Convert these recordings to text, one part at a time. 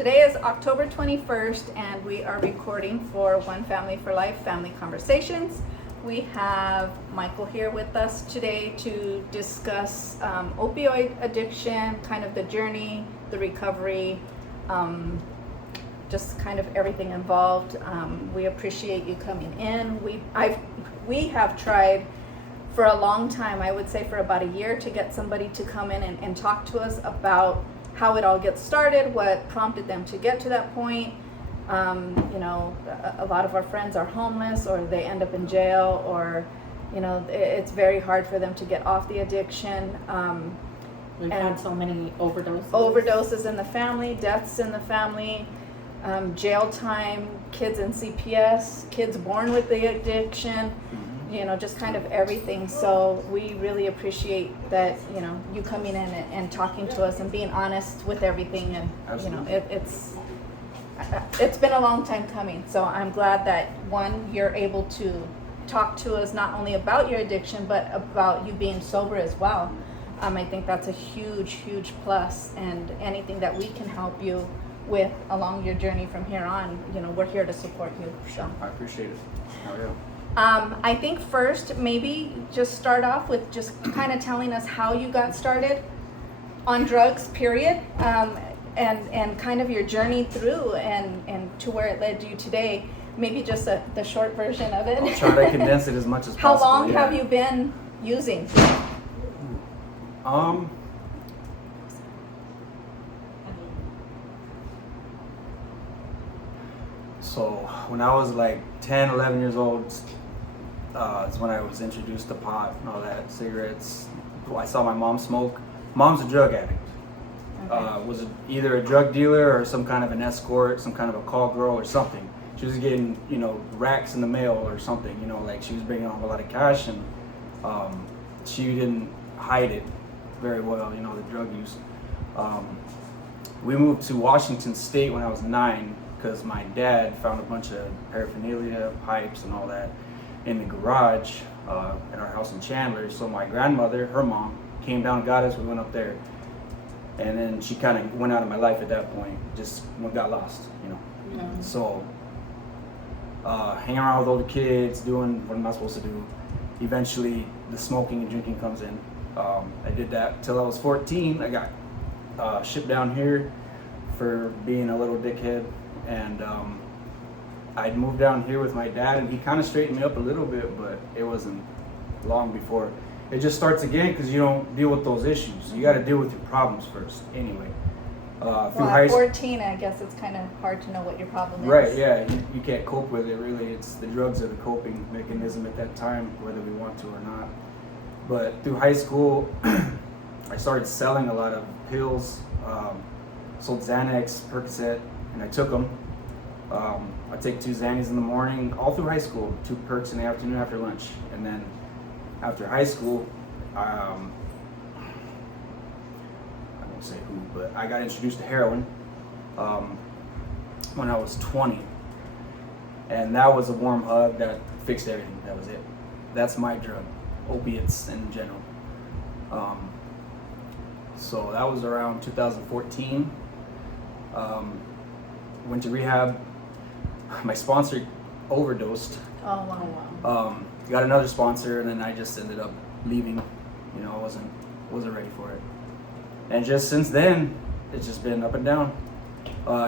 Today is October 21st, and we are recording for One Family for Life Family Conversations. We have Michael here with us today to discuss opioid addiction, kind of the journey, the recovery, just kind of everything involved. We appreciate you coming in. We have tried for a long time, I would say for about a year, to get somebody to come in and talk to us about how it all gets started, what prompted them to get to that point. A lot of our friends are homeless, or they end up in jail, or it's very hard for them to get off the addiction. We've had so many Overdoses in the family, deaths in the family, jail time, kids in CPS, kids born with the addiction, just kind of everything. So we really appreciate that, you coming in and talking to us and being honest with everything. And, Absolutely. It's been a long time coming. So I'm glad that, one, you're able to talk to us not only about your addiction, but about you being sober as well. I think that's a huge, huge plus, and anything that we can help you with along your journey from here on, we're here to support you. So I appreciate it. Oh, yeah. I think first, maybe just start off with just kind of telling us how you got started on drugs, period, and kind of your journey through and to where it led you today. Maybe just the short version of it. I'll try to condense it as much as How possible. long have you been using? So when I was like 10, 11 years old, it's when I was introduced to pot and all that, cigarettes. I saw my mom smoke. Mom's a drug addict. Okay. Was either a drug dealer or some kind of an escort, some kind of a call girl or something. She was getting, racks in the mail or something, like she was bringing home a lot of cash, and she didn't hide it very well, the drug use. We moved to Washington State when I was 9 because my dad found a bunch of paraphernalia, pipes and all that in the garage at our house in Chandler. So my grandmother, her mom, came down and got us. We went up there, and then she kind of went out of my life at that point, just got lost, Mm-hmm. So hanging around with older kids, doing what am I supposed to do. Eventually the smoking and drinking comes in. I did that till I was 14. I got shipped down here for being a little dickhead, and I'd moved down here with my dad, and he kind of straightened me up a little bit, but it wasn't long before it just starts again, because you don't deal with those issues. You got to deal with your problems first anyway. Well, at 14, I guess it's kind of hard to know what your problem is. Right, yeah, you can't cope with it really. It's the drugs are the coping mechanism at that time, whether we want to or not. But through high school, I started selling a lot of pills, sold Xanax, Percocet, and I took them. I take 2 Xannies in the morning, all through high school, 2 Percs in the afternoon after lunch. And then after high school, I won't say who, but I got introduced to heroin when I was 20. And that was a warm hug that fixed everything. That was it. That's my drug, opiates in general. So that was around 2014. Went to rehab. My sponsor overdosed. Oh, wow. Got another sponsor, and then I just ended up leaving. I wasn't ready for it. And just since then, it's just been up and down.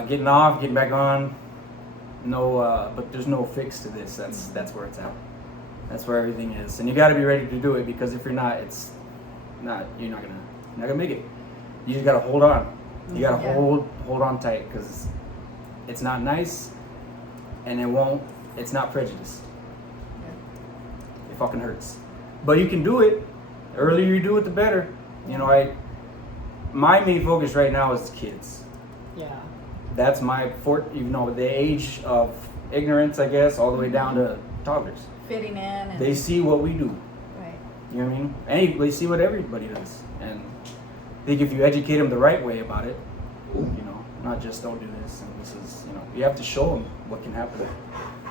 Getting off, getting back on. But there's no fix to this. That's where it's at. That's where everything is, and you got to be ready to do it, because if you're not, you're not gonna make it. You just gotta hold on. You gotta hold on tight, because it's not nice, and it's not prejudice. It fucking hurts, but you can do it. The earlier you do it, the better. My main focus right now is kids. Yeah. That's my the age of ignorance, I guess, all the way down to toddlers. Fitting in. And They see what we do. Right. You know what I mean? And they see what everybody does. And I think if you educate them the right way about it, not just don't do this and this is, you have to show them what can happen.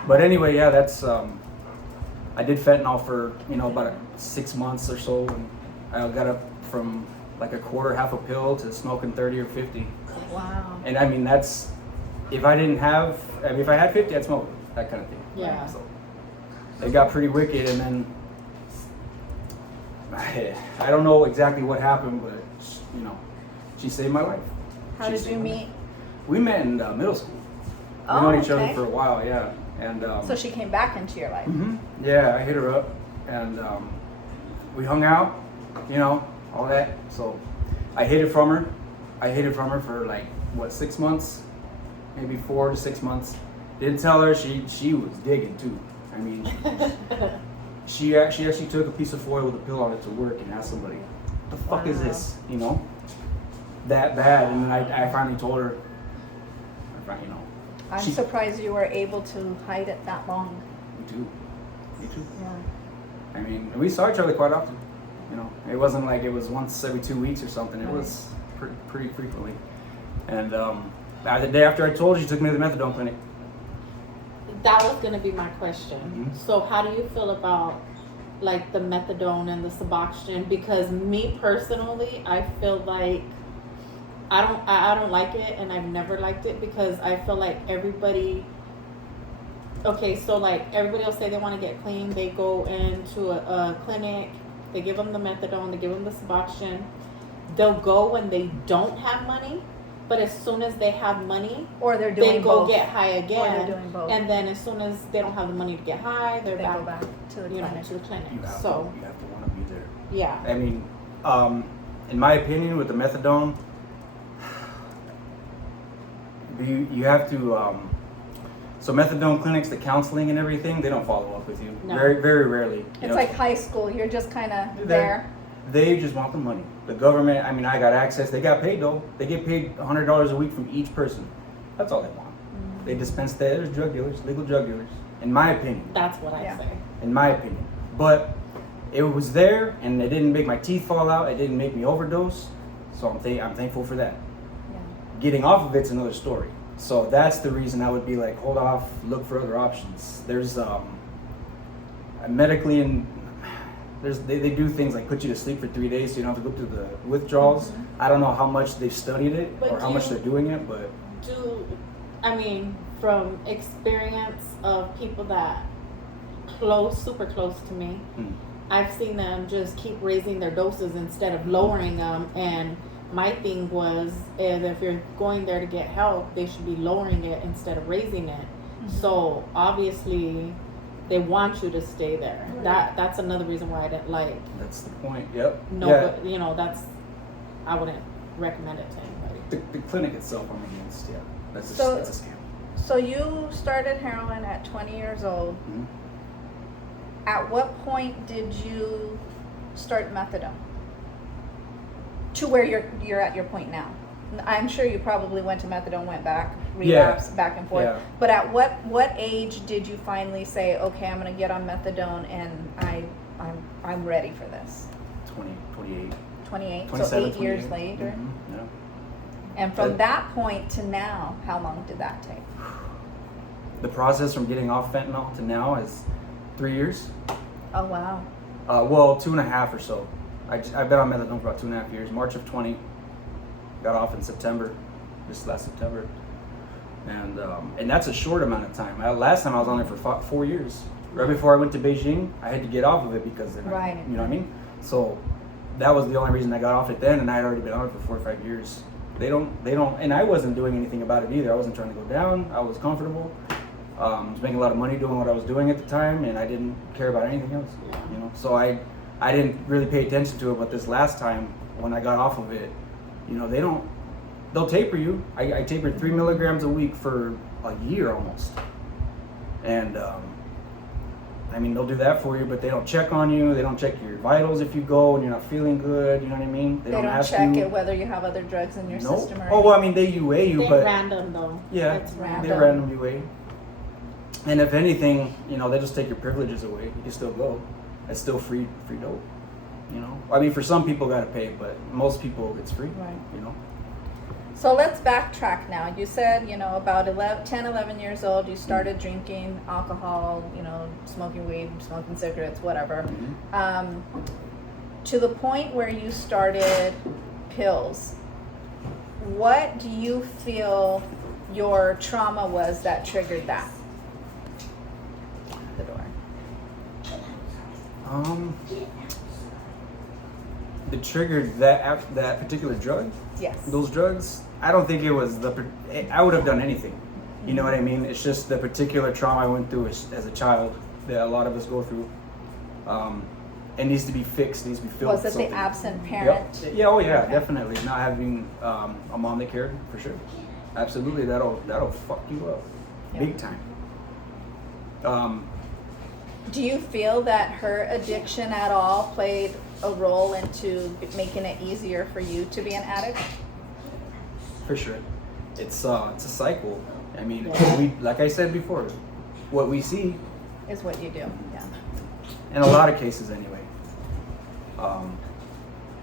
But anyway, yeah, that's, I did fentanyl for, about 6 months or so, and I got up from like a quarter, half a pill to smoking 30 or 50. Wow. And I mean, that's, if I didn't have, I mean, if I had 50, I'd smoke it, that kind of thing. Yeah. So it got pretty wicked, and then I don't know exactly what happened, but you know, she saved my life. How She did saved you my meet? life. We met in middle school. Oh, We known each okay. other for a while, yeah. And So she came back into your life. yeah, I hit her up, and we hung out, you know, all that. So I hid it from her. I hid it from her for like what, 6 months, maybe 4 to 6 months. Didn't tell her. She was digging too. I mean, she actually took a piece of foil with a pill on it to work and asked somebody, "The fuck is Wow. this?" You know, that bad. And then I finally told her. You know, I'm she- surprised you were able to hide it that long. Me too. Me too. Yeah. I mean, we saw each other quite often. You know, it wasn't like it was once every 2 weeks or something. It Right. was pretty frequently. And the day after I told her, she took me to the methadone clinic. That was gonna be my question. Mhm. So how do you feel about like the methadone and the Suboxone? Because me personally, I feel like I don't like it, and I've never liked it because I feel like everybody. Okay, so like everybody will say they want to get clean, they go into a clinic, they give them the methadone, they give them the Suboxone. They'll go when they don't have money, but as soon as they have money, Or they're doing they go both. get high again. Or they're doing both. And then as soon as they don't have the money to get high, they're They back, go back to the you know, clinic. to the clinic. You have So to want to be there. yeah, I mean, in my opinion, with the methadone, you have to. So methadone clinics, the counseling and everything, they don't follow up with you. No. Very rarely. You It's know, like high school. You're just kind of They're- there. They just want the money. The government, I mean, I got access. They got paid though. They get paid $100 a week from each person. That's all they want. They dispense that. There's drug dealers, legal drug dealers. In my opinion. that's what I Yeah. say. In my opinion. But it was there, and it didn't make my teeth fall out. It didn't make me overdose. So I'm thankful for that. Yeah. Getting off of it's another story. So that's the reason I would be like, hold off, look for other options. There's medically and they do things like put you to sleep for 3 days so you don't have to go through the withdrawals. I don't know how much they've studied it But or how do much you- they're doing it, but I mean, from experience of people that super close to me, I've seen them just keep raising their doses instead of lowering them. And my thing was, if you're going there to get help, they should be lowering it instead of raising it. So obviously, they want you to stay there. Right. That's another reason why I didn't like. that's the point. Yep. No, Yeah. but you know, I wouldn't recommend it to anybody. The clinic itself, I'm against. Yeah, that's a scam. So you started heroin at 20 years old. Mhm. At what point did you start methadone? To where you're at your point now. I'm sure you probably went to methadone, went back, relapsed, back and forth. Yeah. But at what age did you finally say, okay, I'm going to get on methadone and I'm ready for this? 28. 28. 27, So 8 years 28. later. Mhm, yeah. And from But- that point to now, how long did that take? The process from getting off fentanyl to now is 3 years. Oh wow. Well, 2.5 or so. I've been on methadone for about 2.5 years. March of 20, got off in September, just last September, and that's a short amount of time. Last time I was on it for 4 years. Right before I went to Beijing, I had to get off of it because then Right. you know what I mean. So that was the only reason I got off it then, and I had already been on it for 4 or 5 years. They don't, and I wasn't doing anything about it either. I wasn't trying to go down. I was comfortable. I was making a lot of money doing what I was doing at the time, and I didn't care about anything else. You know, so I didn't really pay attention to it. But this last time, when I got off of it, you know, they'll taper you. I tapered 3 milligrams a week for a year almost, and I mean, they'll do that for you, but they don't check on you. They don't check your vitals if you go and you're not feeling good. You know what I mean? They don't ask check you. it whether you have other drugs in your Nope. system or Oh well, I mean, they UA you, They're but random though. yeah, It's random. they random UA. And if anything, you know, they just take your privileges away. You can still go. It's still free dope. You know, I mean, for some people gotta pay, but most people it's free. Right. You know. So let's backtrack now. You said, about 11 years old, you started drinking alcohol, smoking weed, smoking cigarettes, whatever. Mhm. To the point where you started pills. what do you feel your trauma was that triggered that? The door. That triggered that particular drug. Yes. Those drugs. I don't think it was I would have done anything. You know what I mean? It's just the particular trauma I went through as a child that a lot of us go through. It needs to be fixed. It needs to be filled. Was it the absent parent? Yep. Yeah. Oh yeah. Okay. Definitely. Not having a mom that cared, for sure. Absolutely. That'll fuck you up, big time. Do you feel that her addiction at all played a role into making it easier for you to be an addict? For sure. It's a cycle. I mean, like I said before, what we see, Is what you do. Yeah. in a lot of cases anyway.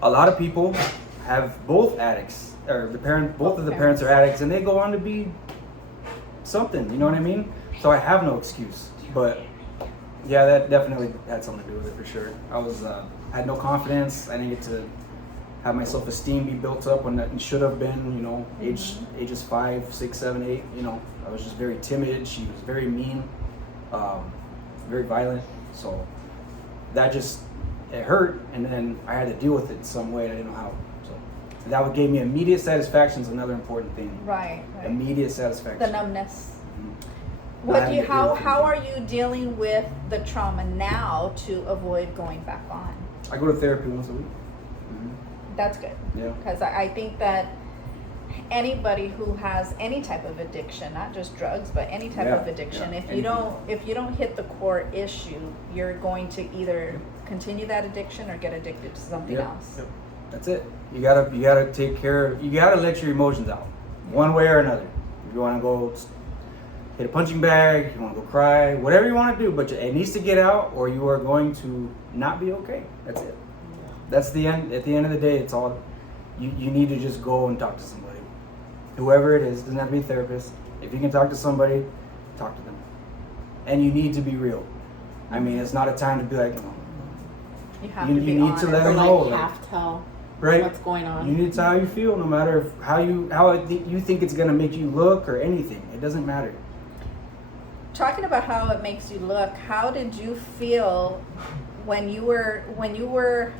A lot of people have both addicts, or both of the parents are addicts, and they go on to be something. You know what I mean? So I have no excuse. But yeah, that definitely had something to do with it for sure. I had no confidence. I didn't get to have my self-esteem be built up when it should have been. You know, ages 5, 6, 7, 8. You know, I was just very timid. She was very mean, very violent. So that it hurt, and then I had to deal with it in some way. I didn't know how. So that gave me immediate satisfaction. Is another important thing. Right. Immediate satisfaction. The numbness. Mm-hmm. How are you dealing with the trauma now to avoid going back on? I go to therapy once a week. That's good. Yeah. Because I think that anybody who has any type of addiction, not just drugs, but any type of addiction, if you don't hit the core issue, you're going to either continue that addiction or get addicted to something else. Yep. That's it. You gotta take care. You gotta let your emotions out, one way or another. If you want to go hit a punching bag, you want to go cry, whatever you want to do, but it needs to get out, or you are going to not be okay. That's it. That's the end. At the end of the day, it's all. You need to just go and talk to somebody, whoever it is. Doesn't have to be a therapist. If you can talk to somebody, talk to them. And you need to be real. I mean, it's not a time to be like, You need honest. to let Or them know. like half tell Right. what's going on. You need to tell how you feel, no matter how you think it's gonna make you look or anything. It doesn't matter. Talking about how it makes you look, how did you feel when you were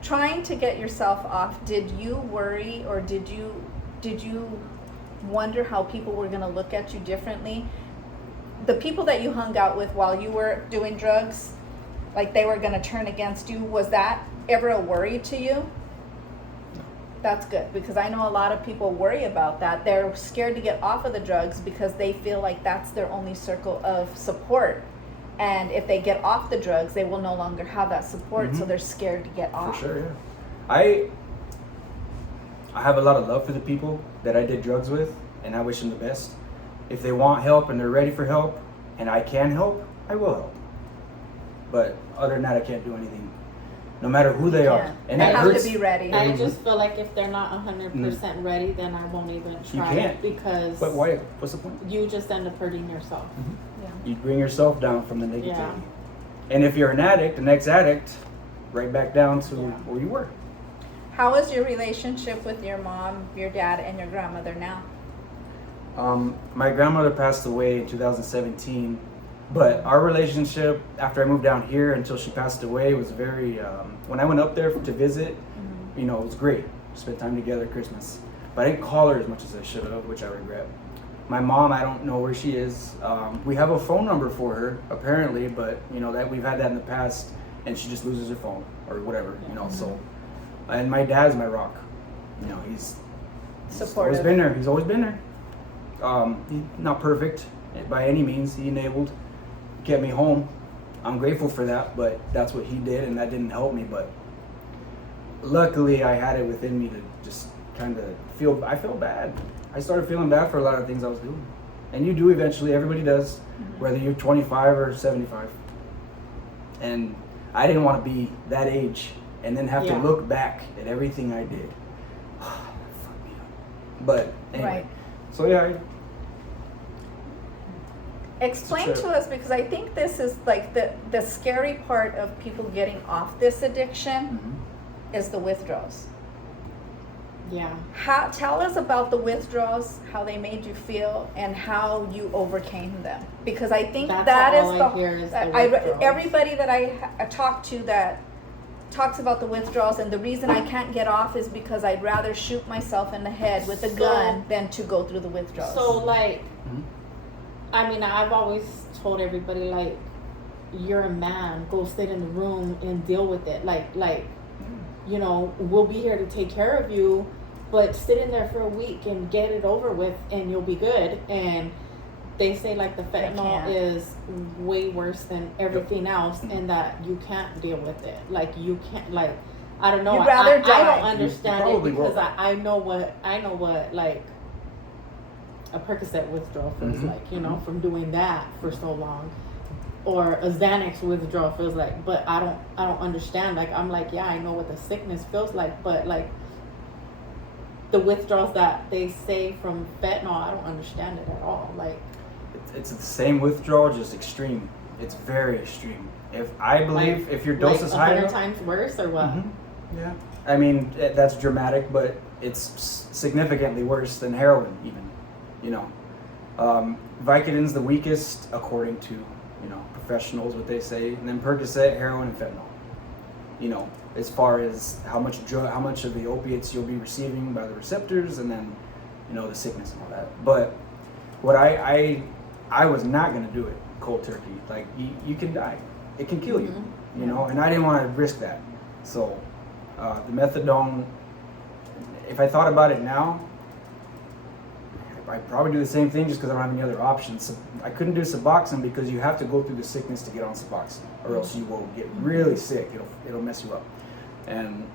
trying to get yourself off? Did you worry, or did you wonder how people were going to look at you differently? The people that you hung out with while you were doing drugs, like they were going to turn against you, was that ever a worry to you? That's good, because I know a lot of people worry about that. They're scared to get off of the drugs because they feel like that's their only circle of support. And if they get off the drugs, they will no longer have that support, so they're scared to get off. For sure, yeah. I have a lot of love for the people that I did drugs with, and I wish them the best. If they want help and they're ready for help, and I can help, I will help. But other than that, I can't do anything. No matter who they are. And they that have hurts. to be ready. I just feel like if they're not 100% ready, then I won't even try. You can't. Because But why? What's the point? you just end up hurting yourself. You bring yourself down from the negativity. Yeah. And if you're an addict, an ex-addict, right back down to where you were. How is your relationship with your mom, your dad, and your grandmother now? My grandmother passed away in 2017, but our relationship after I moved down here until she passed away was very, when I went up there to visit, it was great. Spent time together at Christmas. But I didn't call her as much as I should have, which I regret. My mom, I don't know where she is. We have a phone number for her, apparently, but that we've had that in the past, and she just loses her phone or whatever, so. And my dad's my rock. He's Supportive. always been there. He's always been there. He's not perfect by any means. He enabled, kept me home. I'm grateful for that, but that's what he did, and that didn't help me. But luckily, I had it within me to just kind of I felt bad. I started feeling bad for a lot of things I was doing. And you do eventually, everybody does, whether you're 25 or 75. And I didn't want to be that age and then have to look back at everything I did. Fuck me up. But anyway, Right. So yeah. Explain to us, because I think this is like the scary part of people getting off this addiction is the withdrawals. Yeah. Tell us about the withdrawals, how they made you feel, and how you overcame them. Because I think That's that is all I hear is the withdrawals. everybody that I talk to that talks about the withdrawals, and the reason I can't get off is because I'd rather shoot myself in the head with a gun than to go through the withdrawals. So like, I mean, I've always told everybody, like, you're a man, go sit in the room and deal with it. Like, you know, we'll be here to take care of you, but sit in there for a week and get it over with and you'll be good. And they say like the fentanyl is way worse than everything else, and that you can't deal with it. Like, you can't, like, I don't know. You'd rather die. I don't understand it because will. I know what like a Percocet withdrawal feels like, you know, from doing that for so long, or a Xanax withdrawal feels like. But I don't understand. Like, I'm like, yeah, I know what the sickness feels like, but like the withdrawals that they say from fentanyl, I don't understand it at all. Like, it's the same withdrawal, just extreme. It's very extreme. If I believe, if your dose is high 100 enough, times worse or what? yeah. I mean, that's dramatic, but it's significantly worse than heroin, even. You know, Vicodin's the weakest according to, you know, professionals, what they say, and then Percocet, heroin, and fentanyl. You know, as far as how much of the opiates you'll be receiving by the receptors, and then, you know, the sickness and all that. But what I was not gonna do it cold turkey. Like, you can die, it can kill you, you know, and I didn't want to risk that. So the methadone, if I thought about it now, I'd probably do the same thing just because I don't have any other options. So I couldn't do Suboxone because you have to go through the sickness to get on Suboxone, or else you will get really sick. It'll mess you up. And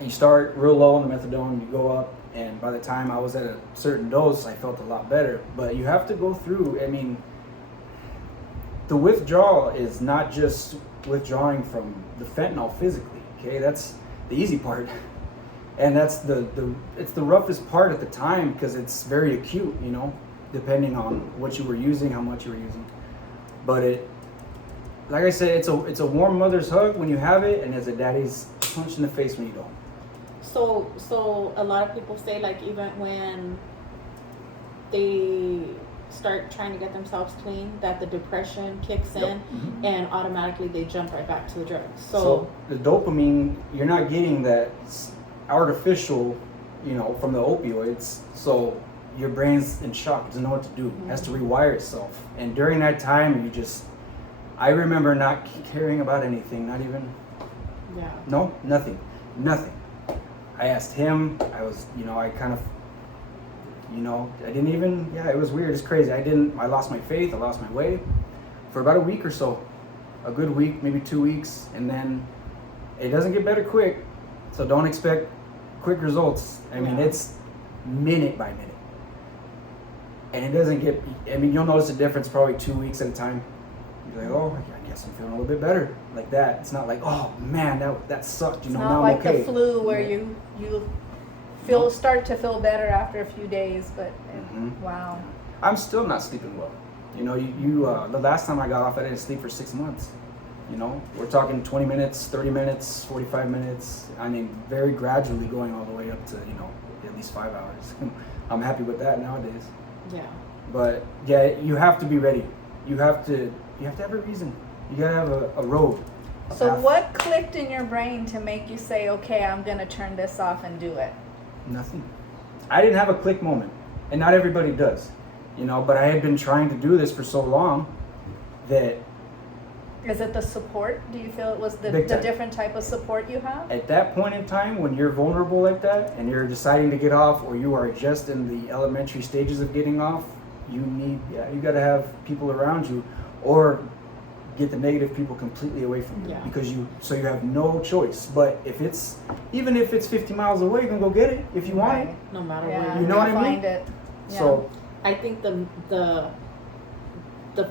you start real low on the methadone, you go up, and by the time I was at a certain dose, I felt a lot better. But you have to go through, I mean, the withdrawal is not just withdrawing from the fentanyl physically, okay? That's the easy part. And that's it's the roughest part at the time because it's very acute, you know, depending on what you were using, how much you were using. But like I said, it's a warm mother's hug when you have it, and it's a daddy's punch in the face when you don't. So a lot of people say, like, even when they start trying to get themselves clean, that the depression kicks in, and automatically they jump right back to the drugs. So the dopamine, you're not getting that artificial, you know, from the opioids. So your brain's in shock, doesn't know what to do, has to rewire itself. And during that time, I remember not caring about anything, not even, nothing. I asked him, I was, you know, I kind of, you know, I didn't even, it was weird, it's crazy. I lost my faith, I lost my way for about a week or so, a good week, maybe 2 weeks, and then it doesn't get better quick, so don't expect quick results. I mean, it's minute by minute. And it doesn't get, I mean, you'll notice a difference probably 2 weeks at a time. You're like, oh, I guess I'm feeling a little bit better, like that. It's not like, oh man, that sucked, you know, now I'm okay. It's not like the flu where you start to feel better after a few days, but wow. I'm still not sleeping well. You know, the last time I got off, I didn't sleep for 6 months. You know, we're talking 20 minutes, 30 minutes, 45 minutes. I mean, very gradually going all the way up to, you know, at least 5 hours. I'm happy with that nowadays. Yeah. But yeah, you have to be ready. You have to have a reason. You gotta have a road. So what clicked in your brain to make you say, okay, I'm gonna turn this off and do it? Nothing. I didn't have a click moment, and not everybody does, you know, but I had been trying to do this for so long that... Is it the support? Do you feel it was the different type of support you have? At that point in time, when you're vulnerable like that, and you're deciding to get off, or you are just in the elementary stages of getting off, you gotta have people around you, or get the negative people completely away from you, because you have no choice. But even if it's 50 miles away, you can go get it if you want it. No matter where you know what I mean? Find it. Yeah. So I think the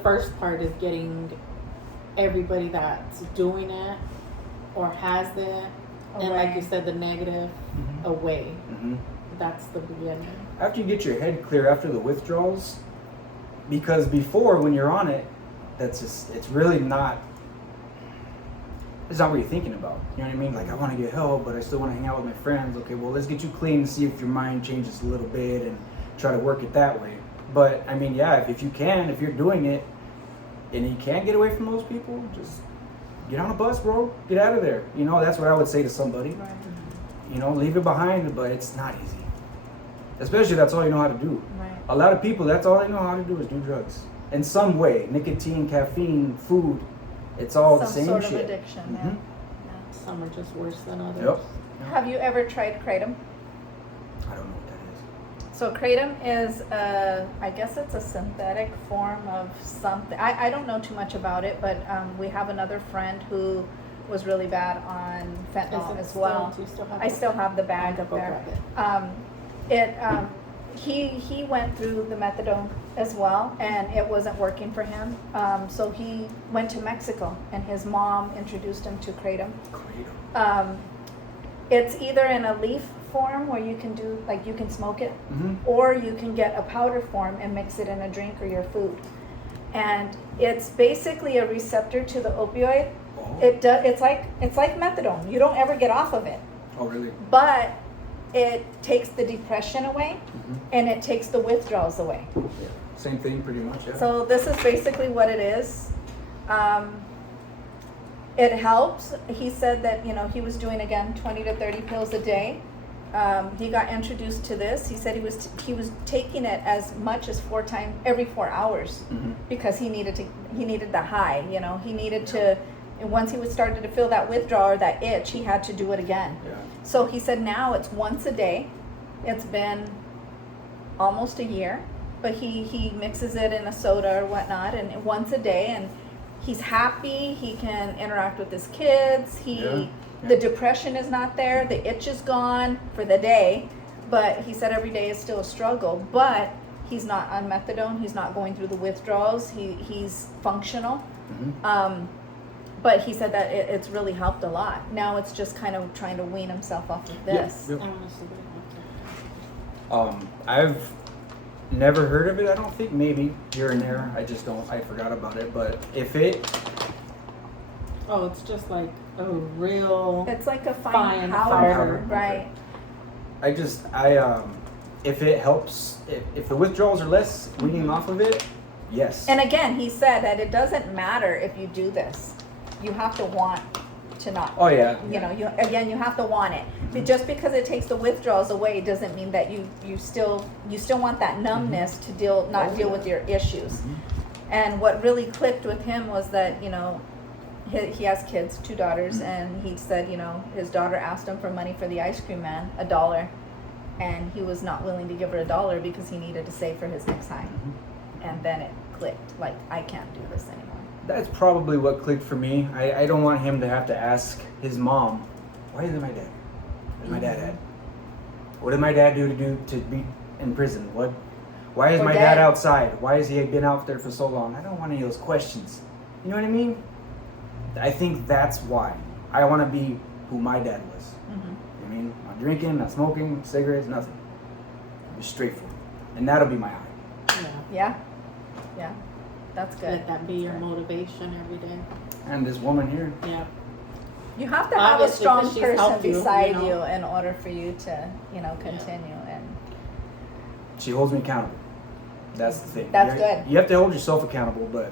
first part is getting everybody that's doing it or has it, and like you said, the negative away. That's the beginning. After you get your head clear after the withdrawals, because before, when you're on it, it's really not, it's not what you're thinking about. You know what I mean? Like, I want to get help, but I still want to hang out with my friends. Okay, well, let's get you clean and see if your mind changes a little bit and try to work it that way. But I mean, yeah, if you're doing it and you can't get away from those people, just get on a bus, bro. Get out of there. You know, that's what I would say to somebody. Right. You know, leave it behind, but it's not easy. Especially that's all you know how to do. Right. A lot of people, that's all they know how to do is do drugs. In some way, nicotine, caffeine, food, it's all the same Some sort shit. of addiction, Mhm. yeah. Some are just worse than others. Yep. Have you ever tried kratom? I don't know what that is. So kratom is, I guess it's a synthetic form of something. I don't know too much about it, but we have another friend who was really bad on fentanyl Is it as still- well. do you still have I it? still have the bag up Go there. grab it. He went through the methadone as well, and it wasn't working for him. So he went to Mexico, and his mom introduced him to kratom. It's either in a leaf form where you can do, like, you can smoke it, Mm-hmm. or you can get a powder form and mix it in a drink or your food. And it's basically a receptor to the opioid. Oh. It's like methadone. You don't ever get off of it, Oh, really? but it takes the depression away, Mm-hmm. and it takes the withdrawals away. Yeah. Same thing, pretty much. Yeah. So this is basically what it is. It helps. He said that, you know, he was doing, again, 20 to 30 pills a day. He got introduced to this. He said he was taking it as much as every 4 hours, Mm-hmm. because he needed the high. You know, he needed to. And once he was started to feel that withdrawal or that itch, he had to do it again. Yeah. So he said now it's once a day. It's been almost a year, but he mixes it in a soda or whatnot, and once a day, and he's happy. He can interact with his kids. Yeah. The depression is not there. The itch is gone for the day, but he said every day is still a struggle. But he's not on methadone. He's not going through the withdrawals. He's functional. Mm-hmm. But he said that it's really helped a lot. Now it's just kind of trying to wean himself off of this. Yep. I want to see I've never heard of it. I don't think. Maybe here and there. I just don't. I forgot about it. But if it, Oh, it's just like a real. It's like a fine Fine powder, powder. right? if it helps, if the withdrawals are less, weaning off of it, yes. And again, he said that it doesn't matter if you do this. You have to want to not. Oh yeah. You know, you have to want it. But just because it takes the withdrawals away doesn't mean that you still want that numbness to deal with your issues. Mhm. And what really clicked with him was that, you know, he has kids, 2 daughters, and he said, you know, his daughter asked him for money for the ice cream man, $1, and he was not willing to give her $1 because he needed to save for his next high. And then it clicked, like, I can't do this anymore. That's probably what clicked for me. I don't want him to have to ask his mom, why isn't my dad? Where's my dad at? What did my dad do to be in prison? Why is Or my dead. dad outside? Why has he been out there for so long? I don't want any of those questions. You know what I mean? I think that's why. I want to be who my dad was. Mm-hmm. I mean, not drinking, not smoking, cigarettes, nothing. Just straightforward. And that'll be my high. Yeah, that's good. Let that be your motivation every day. And this woman here, Yeah. You have to have a Obviously, strong 'cause she's person helped you, beside you know. you in order for you to, you know, continue. And she holds me accountable. That's the thing. That's You- good. You have to hold yourself accountable, but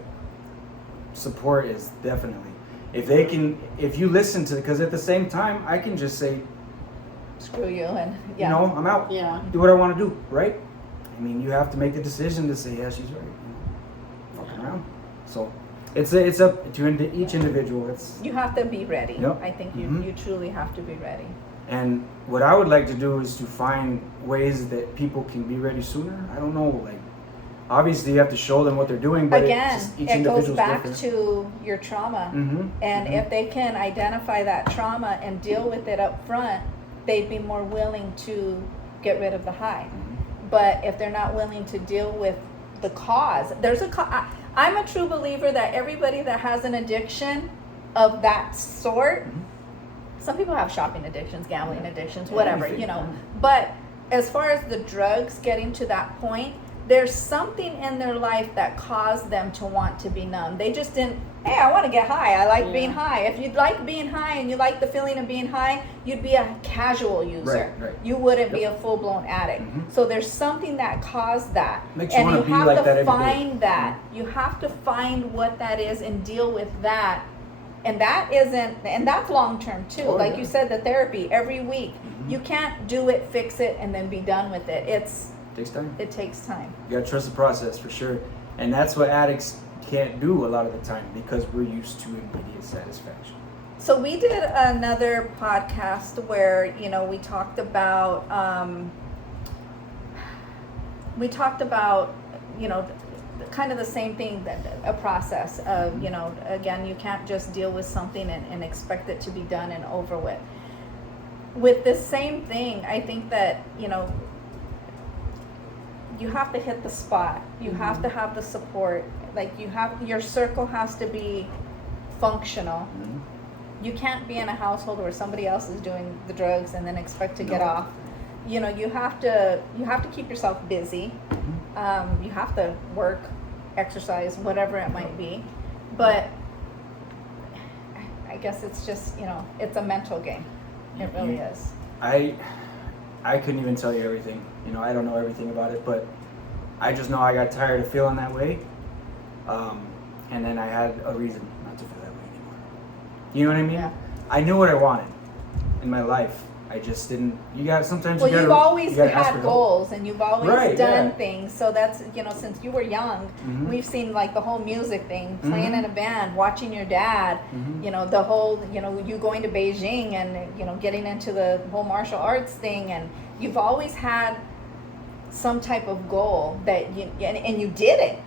support is definitely. If you listen to, because at the same time, I can just say, screw you, and you know, I'm out. Yeah. Do what I want to do, right? I mean, you have to make the decision to say, yeah, she's right. Fucking around. So it's up to each individual. you have to be ready. Yep. I think Mhm. you truly have to be ready. And what I would like to do is to find ways that people can be ready sooner. I don't know, like, obviously you have to show them what they're doing, but Again, each it goes individual's back different. to your trauma. Mm-hmm. And if they can identify that trauma and deal with it up front, they'd be more willing to get rid of the high. But if they're not willing to deal with the cause, I'm a true believer that everybody that has an addiction of that sort, some people have shopping addictions, gambling addictions, whatever, Anything, you know. yeah. But as far as the drugs getting to that point, there's something in their life that caused them to want to be numb. They just didn't, hey, I want to get high. I like being high. If you like being high and you like the feeling of being high, you'd be a casual user. Right. You wouldn't be a full-blown addict. So there's something that caused that. Makes you and wanna you be have like to that every day. find that. You have to find what that is and deal with that. And that's long-term too. Oh, like yeah. you said, the therapy every week. You can't do it, fix it, and then be done with it. Takes time. It takes time. You gotta trust the process for sure. And that's what addicts can't do a lot of the time because we're used to immediate satisfaction. So we did another podcast where, we talked about, kind of the same thing, that a process of, again, you can't just deal with something and expect it to be done and over with. With this same thing, I think that, you have to hit the spot. You have to have the support. Like your circle has to be functional. You can't be in a household where somebody else is doing the drugs and then expect to get off. You have to keep yourself busy. You have to work, exercise, whatever it might be. But I guess it's just, it's a mental game. It really is. I couldn't even tell you everything. I don't know everything about it, but I just know I got tired of feeling that way. And then I had a reason not to feel that way anymore. You know what I mean? Yeah. I knew what I wanted in my life. I just didn't. You've always had goals and you've always done yeah. things. So that's, since you were young, we've seen like the whole music thing, playing in a band, watching your dad, the whole, you going to Beijing and, getting into the whole martial arts thing. And you've always had some type of goal that and you did it.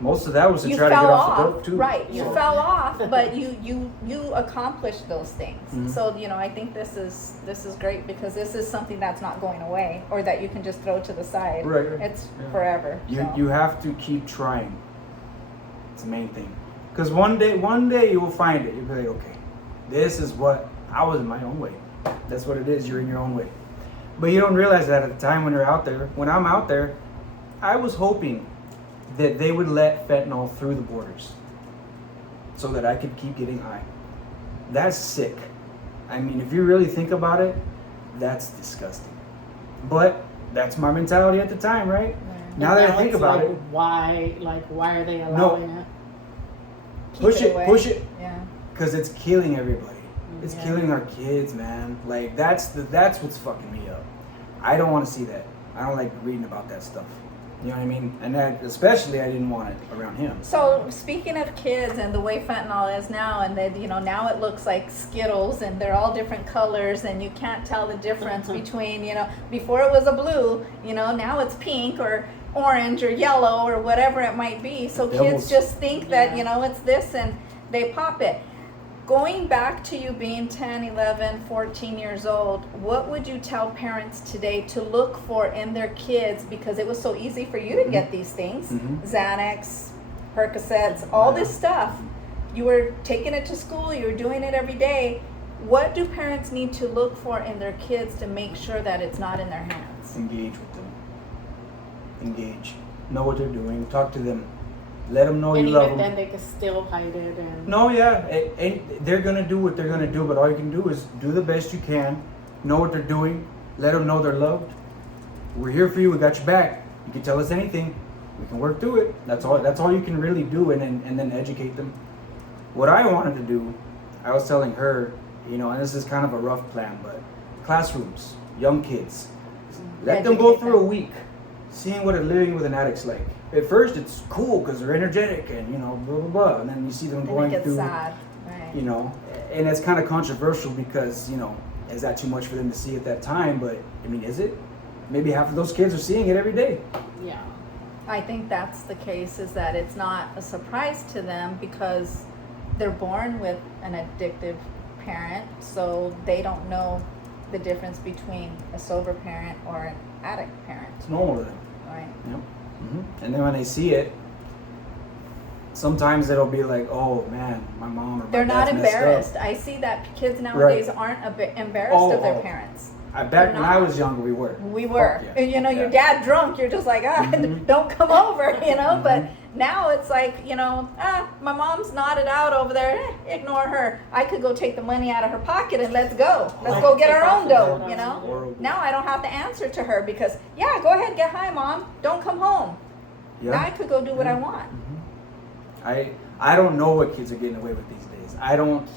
Most of that was to You try to fell get off off, the dope too. right? You So- fell off, but you accomplished those things. So I think this is great because this is something that's not going away or that you can just throw to the side. Right. It's forever. You have to keep trying. It's the main thing. Because one day you will find it. You'll be like, okay, this is what I was in my own way. That's what it is. You're in your own way. But you don't realize that at the time when you're out there. When I'm out there, I was hoping that they would let fentanyl through the borders so that I could keep getting high. That's sick. I mean, if you really think about it, that's disgusting. But that's my mentality at the time, right? Yeah. Now that I think it's about like, it, why are they allowing it? push away. it, Yeah. because it's killing everybody. It's Yeah. killing our kids, man. Like that's what's fucking me up. I don't want to see that. I don't like reading about that stuff. You know what I mean? And that especially I didn't want it around him. So speaking of kids and the way fentanyl is now, and that now it looks like Skittles and they're all different colors and you can't tell the difference between before it was a blue, now it's pink or orange or yellow or whatever it might be. So kids just think that it's this and they pop it. Going back to you being 10, 11, 14 years old, what would you tell parents today to look for in their kids? Because it was so easy for you to get these things. Xanax, Percocets, all this stuff. You were taking it to school, you were doing it every day. What do parents need to look for in their kids to make sure that it's not in their hands? Engage with them. Engage. Know what they're doing. Talk to them. Let them know And you love even them. then, they can still hide it. And No, yeah, they're gonna do what they're gonna do, but all you can do is do the best you can. Know what they're doing. Let them know they're loved. We're here for you. We got your back. You can tell us anything. We can work through it. That's all. That's all you can really do, and then educate them. What I wanted to do, I was telling her, and this is kind of a rough plan, but classrooms, young kids, let them go Educate through them. a week, seeing what living with an addict's like. At first, it's cool because they're energetic and blah blah blah, and then you see them And going it gets through, sad. Right. and it's kind of controversial because is that too much for them to see at that time? But I mean, is it? Maybe half of those kids are seeing it every day. yeah. I think that's the case, is that it's not a surprise to them because they're born with an addictive parent, so they don't know the difference between a sober parent or an addict parent. It's normal to them. Right. Yep. And then when they see it, sometimes it'll be like, oh man, my mom or my They're not dad's messed up. embarrassed. I see that kids nowadays aren't embarrassed of their Oh. parents. Back when I was younger, we were. We were. Fuck yeah. And, you know, your Yeah. dad drunk, you're just like, don't come over, you know? But now it's like, you know, my mom's nodded out over there. Ignore her. I could go take the money out of her pocket and let's go. Let's go get our own dough, you know? Horrible. Now I don't have to answer to her because, yeah, go ahead, get high, Mom. Don't come home. Yeah. Now I could go do what I want. I don't know what kids are getting away with these days. I don't,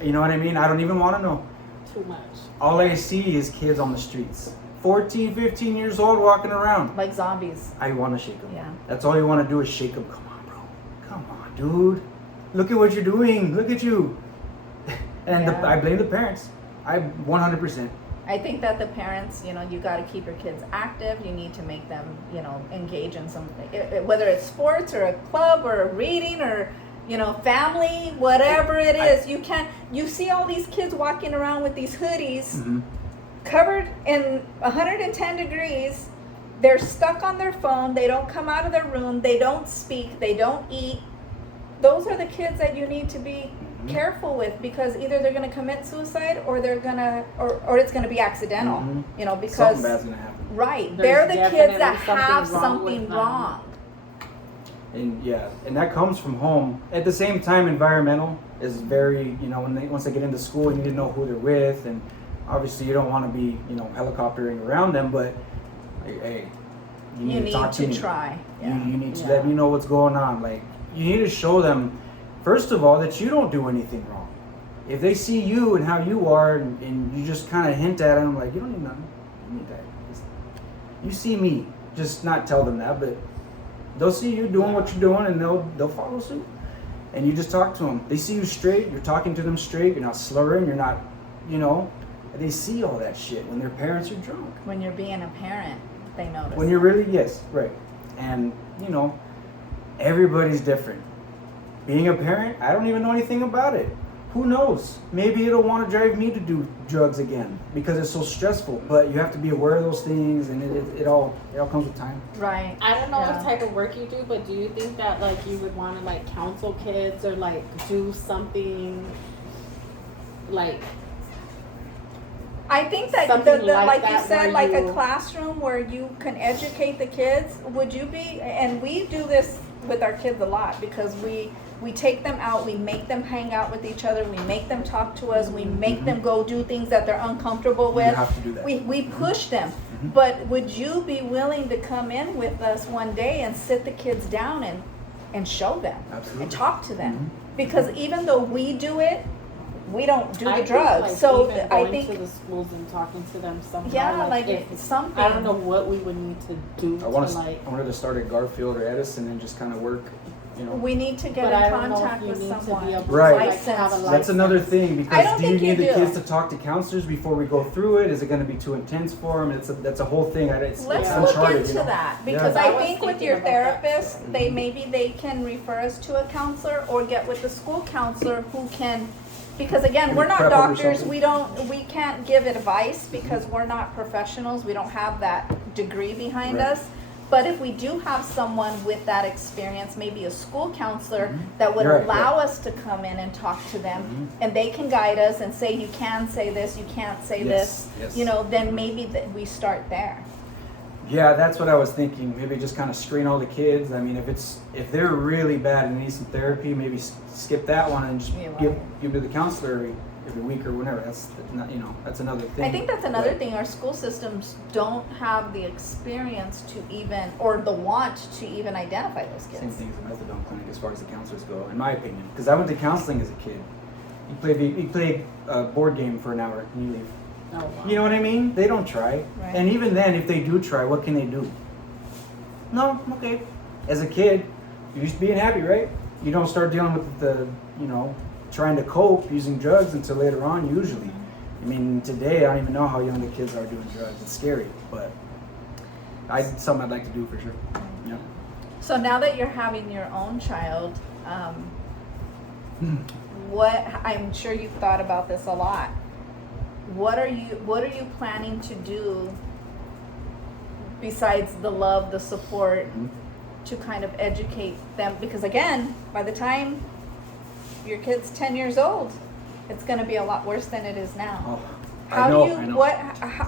you know what I mean? I don't even want to know. Too much. All I see is kids on the streets. 14, 15 years old walking around. Like zombies. I want to shake them. Yeah. That's all you want to do is shake them. Come on, bro. Come on, dude. Look at what you're doing. Look at you. And Yeah. I blame the parents. I 100%. I think that the parents, you know, you got to keep your kids active. You need to make them, you know, engage in something, whether it's sports or a club or a reading or, you know, family, whatever it is. You see all these kids walking around with these hoodies covered in 110 degrees. They're stuck on their phone. They don't come out of their room. They don't speak. They don't eat. Those are the kids that you need to be careful with, because either they're going to commit suicide or they're going to or it's going to be accidental, you know, because Something bad's going to happen. right, There's they're the kids that definitely have something wrong something with them. wrong. And that comes from home. At the same time, environmental is very, you know, once they get into school, you need to know who they're with, and obviously you don't want to be, you know, helicoptering around them, but hey, you need to talk to me. Try. You Yeah. need to let me know what's going on. Like, you need to show them, first of all, that you don't do anything wrong. If they see you and how you are, and you just kind of hint at them, like, you don't need nothing. You need that. You see me. Just not tell them that, but they'll see you doing what you're doing, and they'll follow suit. And you just talk to them. They see you straight. You're talking to them straight. You're not slurring. You're not, you know. They see all that shit when their parents are drunk. When you're being a parent, they notice. When you're really, yes, right. And, you know, everybody's different. Being a parent, I don't even know anything about it. Who knows? Maybe it'll want to drive me to do drugs again because it's so stressful. But you have to be aware of those things, and it all comes with time. Right. I don't know Yeah. what type of work you do, but do you think that like you would want to like counsel kids or like do something like I think that Something like you that said, where like a you- classroom where you can educate the kids. Would you be? And we do this with our kids a lot because we take them out, we make them hang out with each other, we make them talk to us, we make them go do things that they're uncomfortable with. You have to do that. We push them. But would you be willing to come in with us one day and sit the kids down and show them Absolutely. and talk to them? Because even though we do it, we don't do I the think, drugs. like, So even I going think to the schools and talking to them somehow. yeah, like if, something. I don't know what we would need to do I like. wanted to start at Garfield or Edison and just kind of work, you know. We need to get But I in don't know contact if you with need someone. to be able Right. to like, have a Licensed. That's another license. thing, I because don't do you think need you the do. kids to talk to counselors before we go through it? Is it going to be too intense for them? That's a whole thing. It's Let's Yeah. look uncharted, into you know? that Yeah. because I I was think with thinking your about that, therapist, too. they can refer us to a counselor or get with the school counselor who can. Because again, Maybe we're not prep 'em or doctors. something. We can't give advice because we're not professionals. We don't have that degree behind Right. us. But if we do have someone with that experience, maybe a school counselor that would You're right, allow us to come in and talk to them, and they can guide us and say, you can say this, you can't say Yes, this, yes. you know, then maybe we start there. Yeah, that's what I was thinking. Maybe just kind of screen all the kids. I mean, if they're really bad and need some therapy, maybe skip that one and just Yeah, right. give to the counselor every week or whenever. That's not, you know, that's another thing. I think that's another But- thing. Our school systems don't have the experience to even, or the want to even identify those Same kids. thing as a methadone clinic as far as the counselors go, in my opinion. Because I went to counseling as a kid. You play a board game for an hour and you leave. Oh, wow. You know what I mean? They don't try. Right. And even then, if they do try, what can they do? No, okay. As a kid, you're just being happy, right? You don't start dealing with the, you know, trying to cope using drugs until later on, usually. I mean, today, I don't even know how young the kids are doing drugs. It's scary, but something I'd like to do for sure. Yeah. So now that you're having your own child, what I'm sure you've thought about this a lot. What are you planning to do besides the love, the support, to kind of educate them? Because again, by the time your kid's 10 years old, it's going to be a lot worse than it is now. Oh, How I know, do you, I know.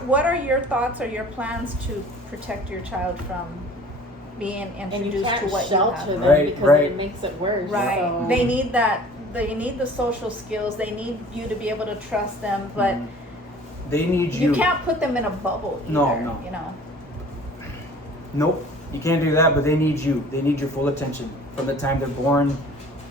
what are your thoughts or your plans to protect your child from being And you introduced to can't what you shelter have? them Right, because right. it makes it worse. Right. So. They need that. They need the social skills. They need you to be able to trust them, but Mhm. They need you you. can't put them in a bubble either. No, no. You know. Nope, you can't do that. But they need you. They need your full attention from the time they're born.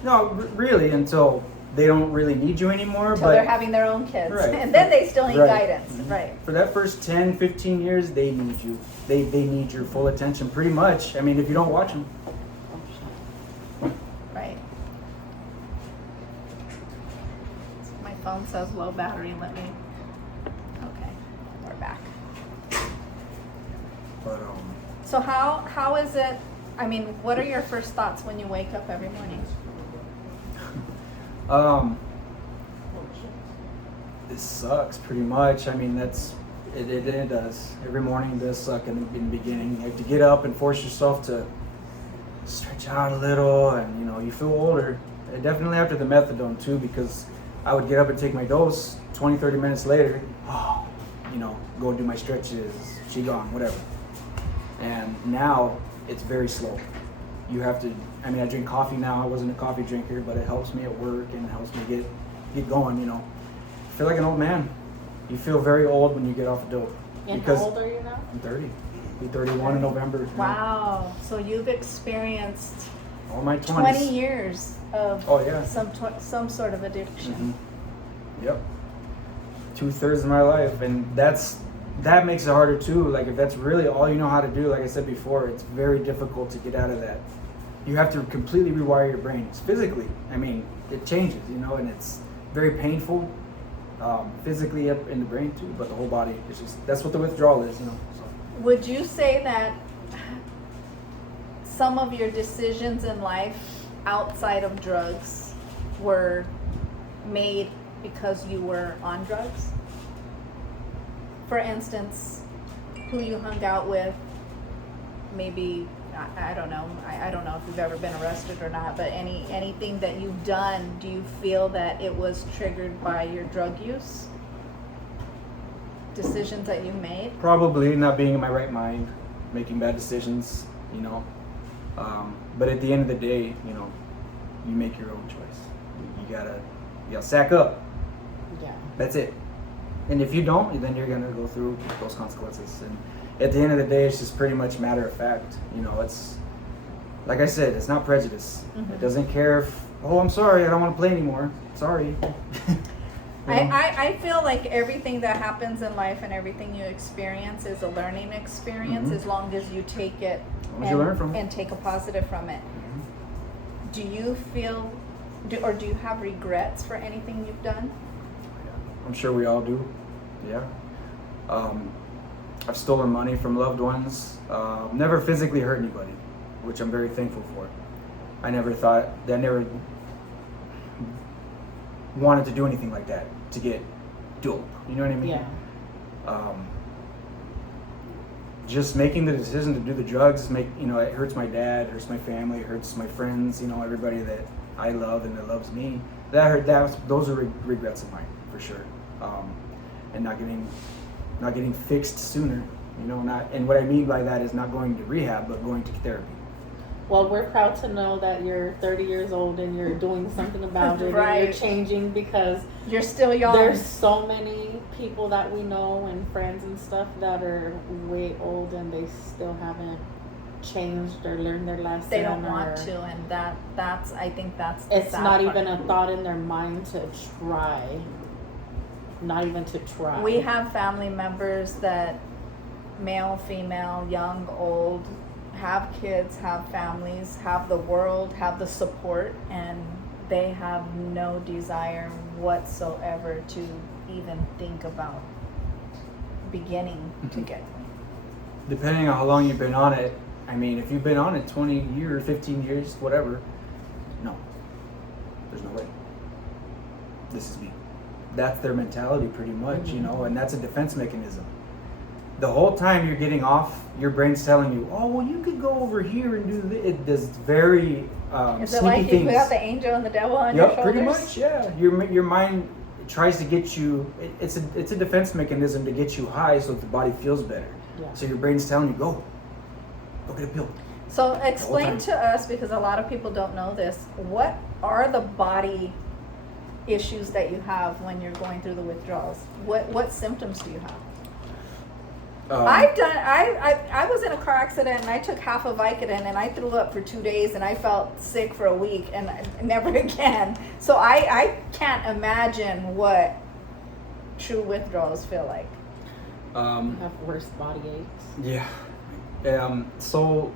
No, really, until they don't really need you anymore. Until but they're having their own kids, Right. and then they still need Right. guidance. Mhm. Right. For that first 10, 15 years, they need you. They need your full attention, pretty much. I mean, if you don't watch them. Right. My phone says low battery. Let me. Okay, we're back. But So how is it? I mean, what are your first thoughts when you wake up every morning? It sucks pretty much. I mean, it does. Every morning does suck in the beginning. You have to get up and force yourself to stretch out a little, and you feel older. And definitely after the methadone too, because I would get up and take my dose 20, 30 minutes later. Oh, go do my stretches. She gone, whatever. And now it's very slow. You have to. I mean, I drink coffee now. I wasn't a coffee drinker, but it helps me at work and helps me get going. I feel like an old man. You feel very old when you get off dope. And because how old are you now? I'm 30. I'll be 31 in November. Wow. So you've experienced All my 20s. 20 years of Oh, yeah. some sort of addiction. Mhm. Yep. 2/3 of my life, and that makes it harder too. Like if that's really all you know how to do, like I said before, it's very difficult to get out of that. You have to completely rewire your brain. It's physically. I mean, it changes, and it's very painful. Physically up in the brain too, but the whole body. It's just that's what the withdrawal is, So. Would you say that some of your decisions in life outside of drugs were made because you were on drugs? For instance, who you hung out with, maybe, I don't know. I don't know if you've ever been arrested or not, but anything that you've done, do you feel that it was triggered by your drug use? Decisions that you made? Probably not being in my right mind, making bad decisions, But at the end of the day, you make your own choice. You gotta sack up. Yeah. That's it. And if you don't, then you're gonna go through those consequences. And at the end of the day, it's just pretty much matter of fact. It's like I said, it's not prejudice. Mhm. It doesn't care if, I'm sorry, I don't want to play anymore. Sorry. I feel like everything that happens in life and everything you experience is a learning experience, Mhm. as long as you take it long as you learn from it. and take a positive from it. Mhm. Do you feel, do you have regrets for anything you've done? I'm sure we all do. Yeah. I've stolen money from loved ones. Never physically hurt anybody, which I'm very thankful for. I never wanted to do anything like that to get dope. You know what I mean? Yeah. Just making the decision to do the drugs, it hurts my dad, hurts my family, hurts my friends, everybody that I love and that loves me. Those are regrets of mine for sure. And not getting fixed sooner, and what I mean by that is not going to rehab, but going to therapy. Well, we're proud to know that you're 30 years old and you're doing something about it. Right. And you're changing, because You're still young. there's so many people that we know and friends and stuff that are way old and they still haven't changed or learned their lesson. They don't want or to, and I think that's the It's sad not part. even a thought in their mind to try. Not even to try. We have family members that, male, female, young, old, have kids, have families, have the world, have the support, and they have no desire whatsoever to even think about beginning to get clean. Depending on how long you've been on it, I mean, if you've been on it 20 years, 15 years, whatever, no, there's no way. This is me. That's their mentality pretty much, and that's a defense mechanism. The whole time you're getting off, your brain's telling you, oh, well, you could go over here and do this. It does very Is it sneaky like you things. got the angel and the devil on your Yep, shoulders? pretty much, yeah. Your mind, tries to get you. It's a defense mechanism to get you high, so that the body feels better. Yeah. So your brain's telling you, go get a pill. So explain time. to us, because a lot of people don't know this, what are the body issues that you have when you're going through the withdrawals? What symptoms do you have? I was in a car accident and I took half a Vicodin and I threw up for 2 days and I felt sick for a week and never again. So I can't imagine what true withdrawals feel like. Have worse body aches. Yeah. So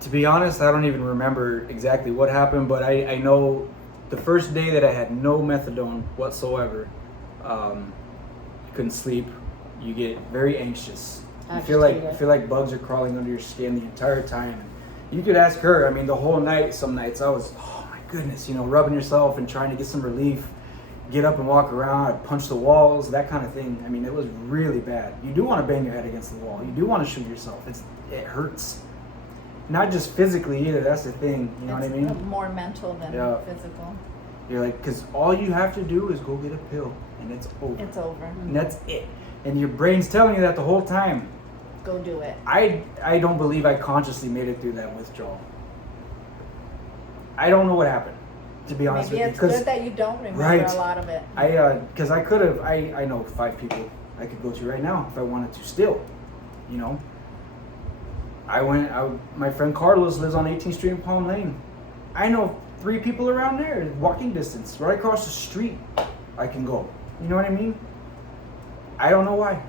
to be honest, I don't even remember exactly what happened, but I know the first day that I had no methadone whatsoever, couldn't sleep. You get very anxious. You feel like bugs are crawling under your skin the entire time. You could ask her. I mean, the whole night. Some nights I was, oh my goodness, rubbing yourself and trying to get some relief. Get up and walk around. I'd punch the walls, that kind of thing. I mean, it was really bad. You do want to bang your head against the wall. You do want to shoot yourself. It hurts. Not just physically either. That's the thing. You know what I mean? It's more mental than physical. You're like, because all you have to do is go get a pill, and it's over. It's over. And that's it. And your brain's telling you that the whole time. Go do it. I don't believe I consciously made it through that withdrawal. I don't know what happened, to be honest Maybe with you. it's good that you don't remember a lot of it. Because I could have, I know 5 people I could go to right now if I wanted to still, my friend Carlos lives on 18th Street in Palm Lane. I know 3 people around there, walking distance, right across the street I can go. You know what I mean? I don't know why.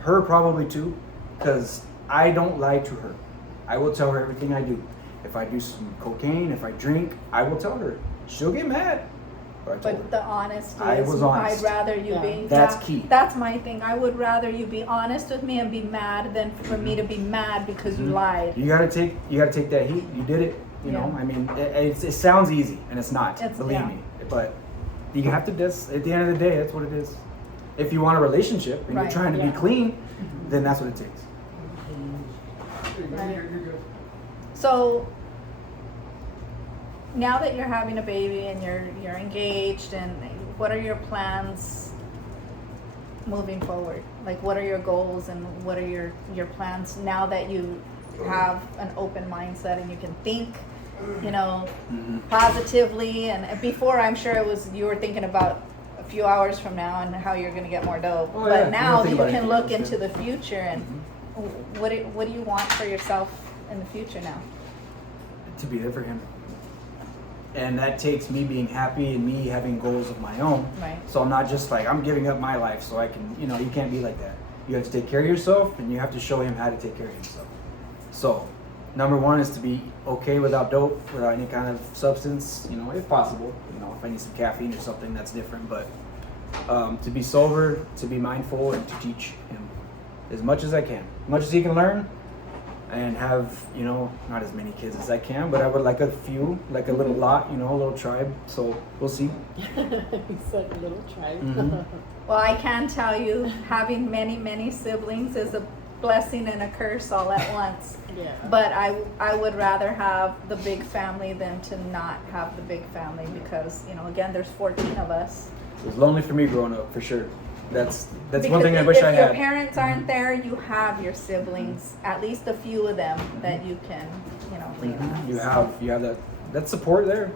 Her probably too, because I don't lie to her. I will tell her everything I do. If I do some cocaine, if I drink, I will tell her. She'll get mad. But the honesty I is, was honest. I'd rather you be. That's key. That's my thing. I would rather you be honest with me and be mad than for me to be mad because you lied. You gotta take that heat. You did it. You know. I mean, it sounds easy, and it's not. Believe me. But you have to. At the end of the day, that's what it is. If you want a relationship and you're trying to be clean, then that's what it takes. Right. So now that you're having a baby and you're engaged, and what are your plans moving forward? Like, what are your goals and what are your plans now that you have an open mindset and you can think, positively? And before, I'm sure you were thinking about a few hours from now and how you're going to get more dope. But now you can look into the future and what do you want for yourself in the future now? To be there for him. And that takes me being happy and me having goals of my own. Right. So I'm not just like, I'm giving up my life so I can, you can't be like that. You have to take care of yourself, and you have to show him how to take care of himself. So, number 1 is to be okay without dope, without any kind of substance, if possible. If I need some caffeine or something, that's different. But to be sober, to be mindful, and to teach him as much as I can. As much as he can learn, and have, not as many kids as I can, but I would like a few, like a little lot, a little tribe. So we'll see. He's like a little tribe. Mm-hmm. Well, I can tell you, having many, many siblings is a blessing and a curse all at once. Yeah. But I would rather have the big family than to not have the big family because, again, there's 14 of us. It was lonely for me growing up, for sure. That's Because one thing I wish I if your had. parents aren't there, you have your siblings, at least a few of them that you can, lean on. You have that support there,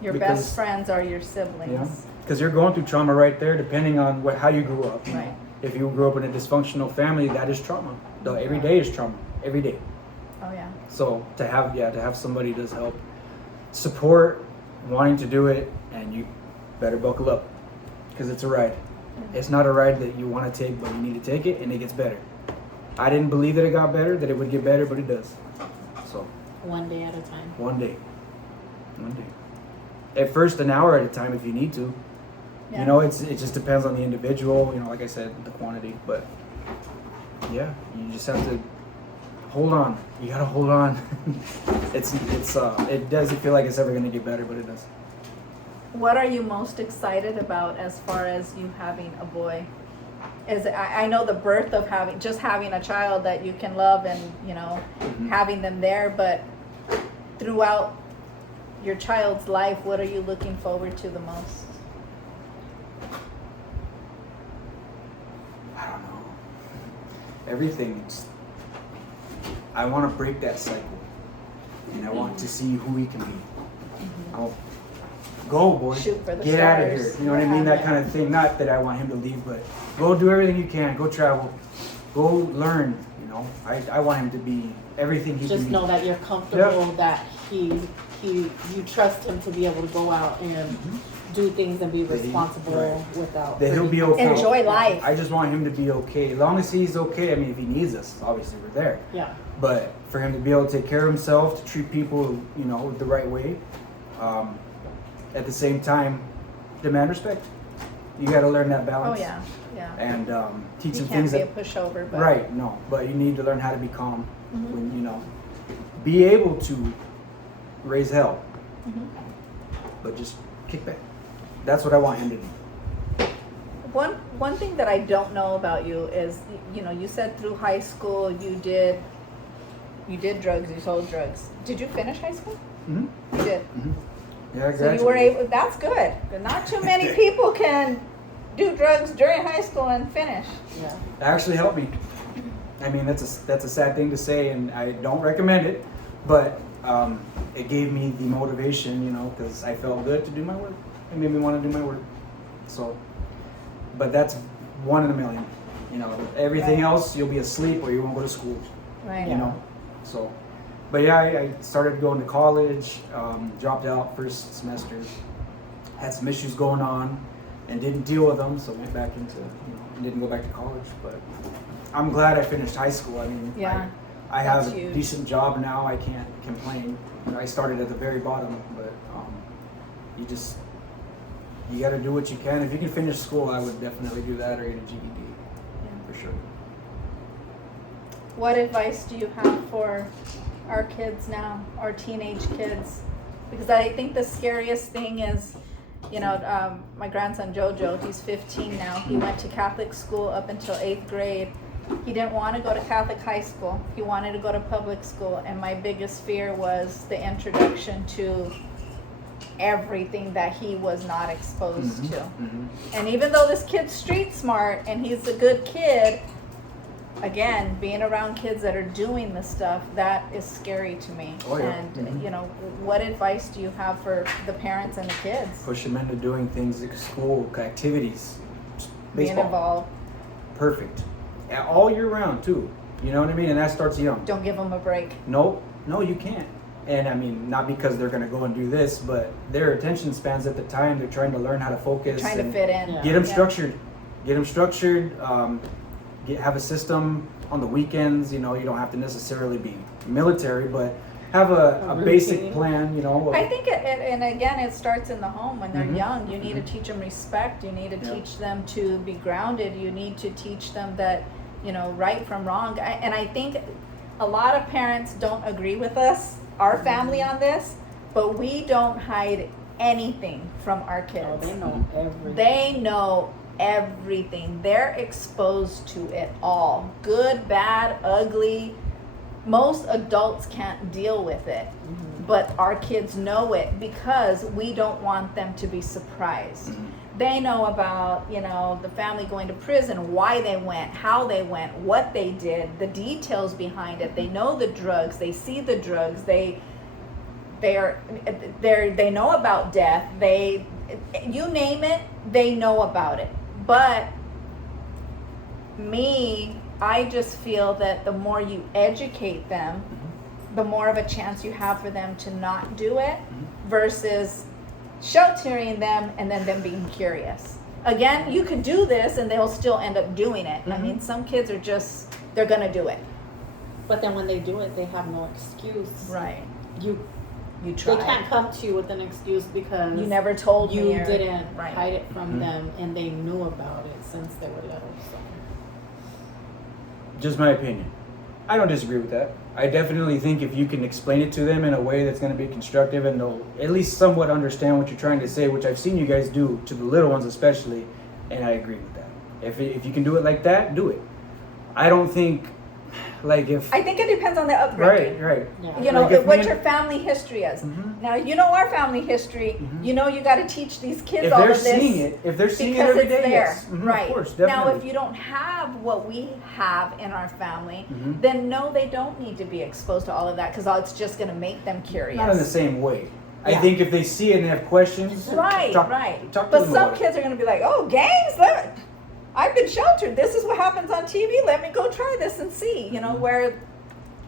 Your best friends are your siblings. Because you're going through trauma right there, depending on how you grew up. Right. If you grew up in a dysfunctional family, that is trauma. Every day is trauma. Every day. Oh yeah. So to have somebody does help support, wanting to do it, and you better buckle up because it's a ride. It's not a ride that you want to take, but you need to take it, and it gets better. I didn't believe that it got better, that it would get better, but it does. So. One day at a time. One day. At first, an hour at a time if you need to. Yeah. It just depends on the individual. Like I said, the quantity. But yeah, you just have to hold on. You gotta hold on. It doesn't feel like it's ever gonna get better, but it does. What are you most excited about as far as you having a boy? I know the birth of having a child that you can love and having them there, but throughout your child's life, what are you looking forward to the most? everything. I want to break that cycle, and I want to see who he can be. I'll go, boy. Shoot for the Get out of here. stars. You know what I mean? Yeah. That kind of thing. Not that I want him to leave, but go do everything you can. Go travel. Go learn. You know, I want him to be everything he Just can be. know that you're comfortable, that you trust him to be able to go out and do things and be That he- responsible right. without. That he'll be okay. Enjoy life. I just want him to be okay. As long as he's okay. I mean, if he needs us, obviously we're there. Yeah. But for him to be able to take care of himself, to treat people, you know, the right way, at the same time, demand respect. You got to learn that Oh balance. yeah, yeah. And teach You him can't things be that. a pushover, but Right, no. But you need to learn how to be calm. Mhm. When, you know, be able to raise hell, Mhm. but just kick back. That's what I want him to do. One thing that I don't know about you is, you know, you said through high school you did drugs, you sold drugs. Did you finish high school? Mm-hmm. You did. Mm-hmm. Yeah, So exactly. you were able. That's good. Not too many people can do drugs during high school and finish. Yeah. It actually helped me. I mean, that's a sad thing to say, and I don't recommend it, but it gave me the motivation, you know, because I felt good to do my work. It made me want to do my work. So, but that's one in a million. You know, everything Right. else, you'll be asleep or you won't go to school. Right. You know, so. But yeah, I started going to college, dropped out first semester, had some issues going on, and didn't deal with them, so went back into, you know, and didn't go back to college. But I'm glad I finished high school. I mean, Yeah, I have that's a huge. decent job now. I can't complain. I started at the very bottom, but you got to do what you can. If you can finish school, I would definitely do that or get a GED for sure. What advice do you have for our kids now, our teenage kids? Because I think the scariest thing is, you know, my grandson Jojo, he's 15 now. He went to Catholic school up until 8th grade. He didn't want to go to Catholic high school. He wanted to go to public school. And my biggest fear was the introduction to everything that he was not exposed to. Mm-hmm. And even though this kid's street smart and he's a good kid, again, being around kids that are doing this stuff, that is scary to me. Oh, yeah. And, Mhm. you know, what advice do you have for the parents and the kids? Push them into doing things like school activities, Being baseball, involved. perfect, all year round too. You know what I mean? And that starts young. Don't give them a break. No, you can't. And I mean, not because they're going to go and do this, but their attention spans at the time. They're trying to learn how to focus. Trying to and fit in. Yeah. Get them Yeah. structured. Get them structured. Have a system on the weekends. You know, you don't have to necessarily be military, but have a A basic routine. plan. You know. I think and again, it starts in the home when they're Mhm. young. You need Mhm. to teach them respect. You need to Yeah. teach them to be grounded. You need to teach them that, you know, right from wrong. And I think a lot of parents don't agree with us, our family, on this, but we don't hide anything from our kids. Oh, they know everything. They know everything. They're exposed to it all. Good, bad, ugly. Most adults can't deal with it. But our kids know it because we don't want them to be surprised. Mhm. They know about, you know, the family going to prison, why they went, how they went, what they did, the details behind it. They know the drugs, they see the drugs, they know about death. You name it, they know about it. But me, I just feel that the more you educate them, the more of a chance you have for them to not do it versus sheltering them and then them being curious. Again, you could do this and they'll still end up doing it. I mean, some kids are just, they're gonna do it. But then when they do it, they have no excuse. Right. You You They try. can't come to you with an excuse because You never told you me. or- didn't right. hide it from Mhm. them, and they knew about it since they were little. So. Just my opinion. I don't disagree with that. I definitely think if you can explain it to them in a way that's going to be constructive and they'll at least somewhat understand what you're trying to say, which I've seen you guys do to the little ones especially, and I agree with that. If you can do it like that, do it. I don't think, Like if I think it depends on the upbringing. right. Yeah. You know, Like if what me your and- family history is. Mhm. Now, you know our family history. Mhm. You know you got to teach these kids if all they're of this. seeing it, if they're seeing it Because every it's day, there, yes. Mhm, right? Of course, Now, definitely. if you don't have what we have in our family, Mhm. then no, they don't need to be exposed to all of that because it's just going to make them curious. Not in the same way. I Yeah. think if they see it and they have questions, Right, talk, right. talk to But them some about kids are going to be like, "Oh, gangs! I've been sheltered. This is what happens on TV. Let me go try this and see." You know, where it.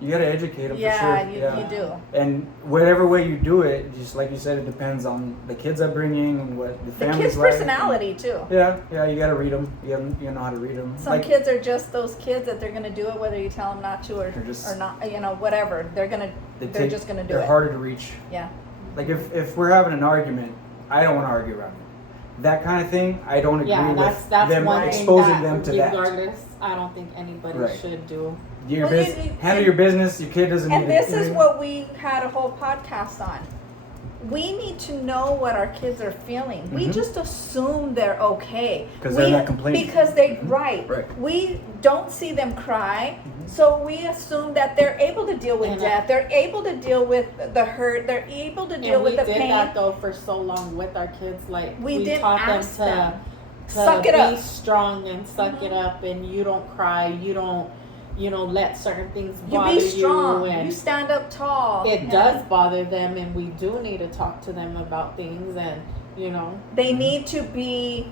You got to educate them yeah, for sure. you do. And whatever way you do it, just like you said, it depends on the kids' upbringing and what the The family's kid's like. personality too. Yeah, you got to read them. You know how to read them. Some kids are just those kids that they're gonna do it whether you tell them not to or not. You know, whatever. They're just gonna do They're it. harder to reach. Yeah. Like if we're having an argument, I don't want to argue around it. That kind of thing, I don't agree Yeah, with that's them one thing exposing that, them to that. regardless, I don't think anybody Right. should do. Your Well, handle your business. Your kid doesn't And need this it. is what we had a whole podcast on. We need to know what our kids are feeling. We Mhm. just assume they're okay. 'Cause they're not complaining. Because they Mhm. right. Right. We don't see them cry, Mhm. so we assume that they're able to deal with And, death. They're able to deal with the hurt. They're able to deal And we with the did pain. that though for so long with our kids. Like We didn't taught ask them them. to Suck it be up. strong and suck Mhm. it up, and you don't cry. You don't, let certain things You bother be strong. you. And You stand up tall. it and does bother them, and we do need to talk to them about things. And They need to be.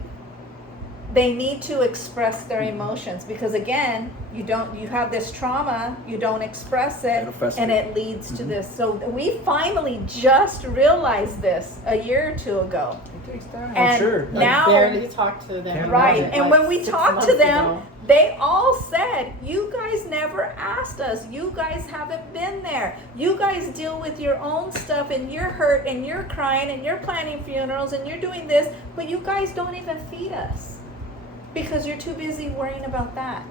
They need to express their emotions because again, you have this trauma, you don't express it, It'll fester. and it leads to Mhm. this. So we finally just realized this a year or two ago. It takes time. And sure. I now- barely talked to them. Can't about Right. it, And like, when we 6 talked to months them, ago. they all said, "You guys never asked us. You guys haven't been there. You guys deal with your own stuff and you're hurt and you're crying and you're planning funerals and you're doing this, but you guys don't even feed us because you're too busy worrying about that."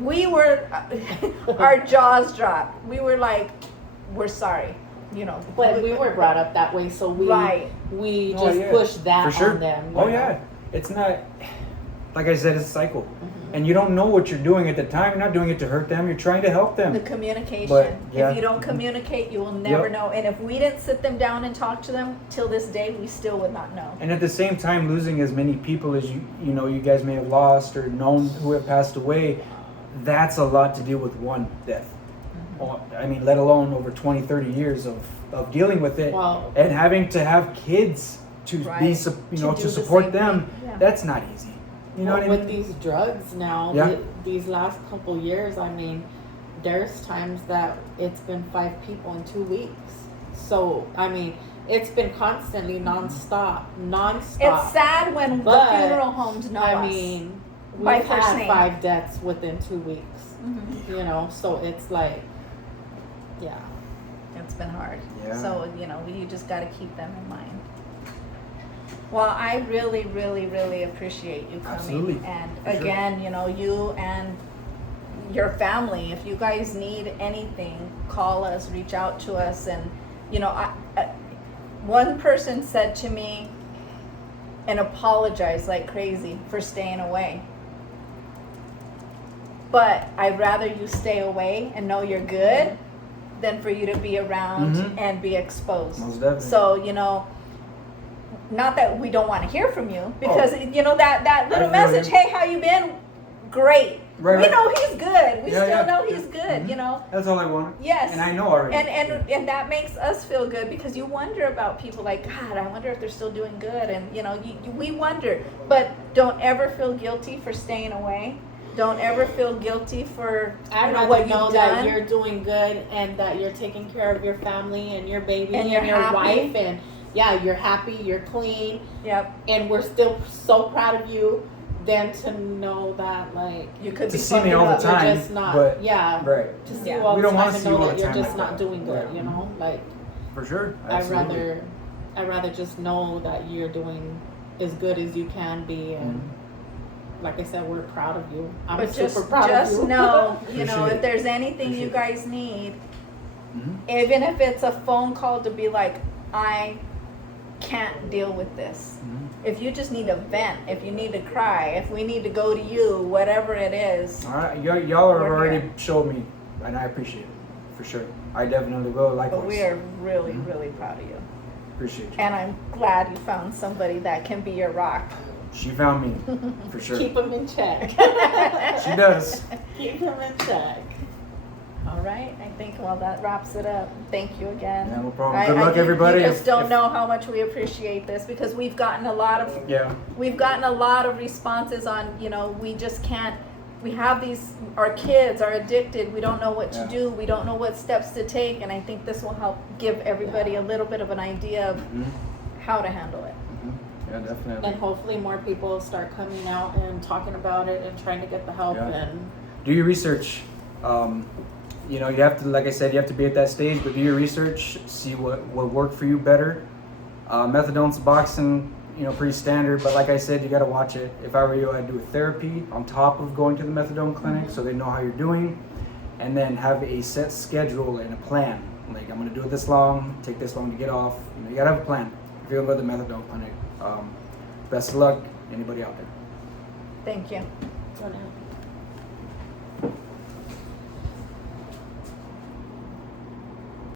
We were, our jaws dropped. We were like, "We're sorry." But we were brought up that way, so we Right. we Oh, just yeah. push that For sure. on them. Oh yeah, it's not. Like I said, it's a cycle, Mhm. and you don't know what you're doing at the time. You're not doing it to hurt them. You're trying to help The them. communication. But, yeah. If you don't communicate, you will never Yep. know. And if we didn't sit them down and talk to them till this day, we still would not know. And at the same time, losing as many people as you guys may have lost or known who have passed away, that's a lot to deal with one death. Oh, I mean, let alone over 20, 30 years of dealing with it Well, and having to have kids to Right. be, To do to the support same them. thing. Yeah. That's not easy. You know well, what I mean? with these drugs now, Yeah. these last couple years, I mean, there's times that it's been 5 people in 2 weeks. So I mean, it's been constantly nonstop. It's sad when But, the funeral homes know I us. mean, By we've first had name. 5 deaths within 2 weeks. Mhm. So it's like, yeah. It's been hard. Yeah. So, you just got to keep them in mind. Well, I really, really, really appreciate you coming. Absolutely. And For sure. again, you and your family, if you guys need anything, call us, reach out to us. And, one person said to me and apologized like crazy for staying away. But I'd rather you stay away and know you're good than for you to be around Mhm. and be exposed. Most definitely. So, not that we don't want to hear from you, because that little I feel message, you. "Hey, how you been?" Great. Right, We right. know he's good. We Yeah, still yeah. know he's good. Mhm. That's all I want. Yes. And I know already. And that makes us feel good because you wonder about people like, God, I wonder if they're still doing good. And we wonder, but don't ever feel guilty for staying away. Don't ever feel guilty for I'd rather what know you've that done. you're doing good and that you're taking care of your family and your baby And and, you're your happy. wife, and you're happy, you're clean, Yep. and we're still so proud of you. Than to know that You could To be see me fucking all the up. time, you're just not, but- to see Yeah. you all We the don't time wanna and see know you all that the you're time just like not that. doing good. Yeah. Like For sure. I'd Absolutely. rather just know that you're doing as good as you can be, and like I said, we're proud of you. I'm But super proud of you. just know, Appreciate if it. there's anything you Appreciate guys need, Mhm. even if it's a phone call to be like, I can't deal with this. Mhm. If you just need a vent, if you need to cry, if we need to go to you, whatever it is. All right, y'all have We're already here. showed me and I appreciate it for sure. I definitely will. Likewise. But we are really, really proud of you. Appreciate you. And I'm glad you found somebody that can be your rock. She found me for sure. Keep them in check. She does. Keep them in check. All right, I think that wraps it up. Thank you again. Yeah, no problem. Good luck, everybody. You just don't know how much we appreciate this because we've gotten a lot of responses on, we just can't. We have our kids are addicted. We don't know what to do. We don't know what steps to take, and I think this will help give everybody a little bit of an idea of how to handle it. Yeah, definitely. And hopefully more people start coming out and talking about it and trying to get the help. Yeah. And do your research. You have to, like I said, you have to be at that stage, but do your research, see what worked for you better. Methadone, Suboxone, pretty standard, but like I said, you got to watch it. If I were you, I'd do a therapy on top of going to the methadone clinic so they know how you're doing, and then have a set schedule and a plan. Like, I'm going to do it this long, take this long to get off. You got to have a plan if you're going to go to the methadone clinic. Best of luck, anybody out there. Thank you. whatever.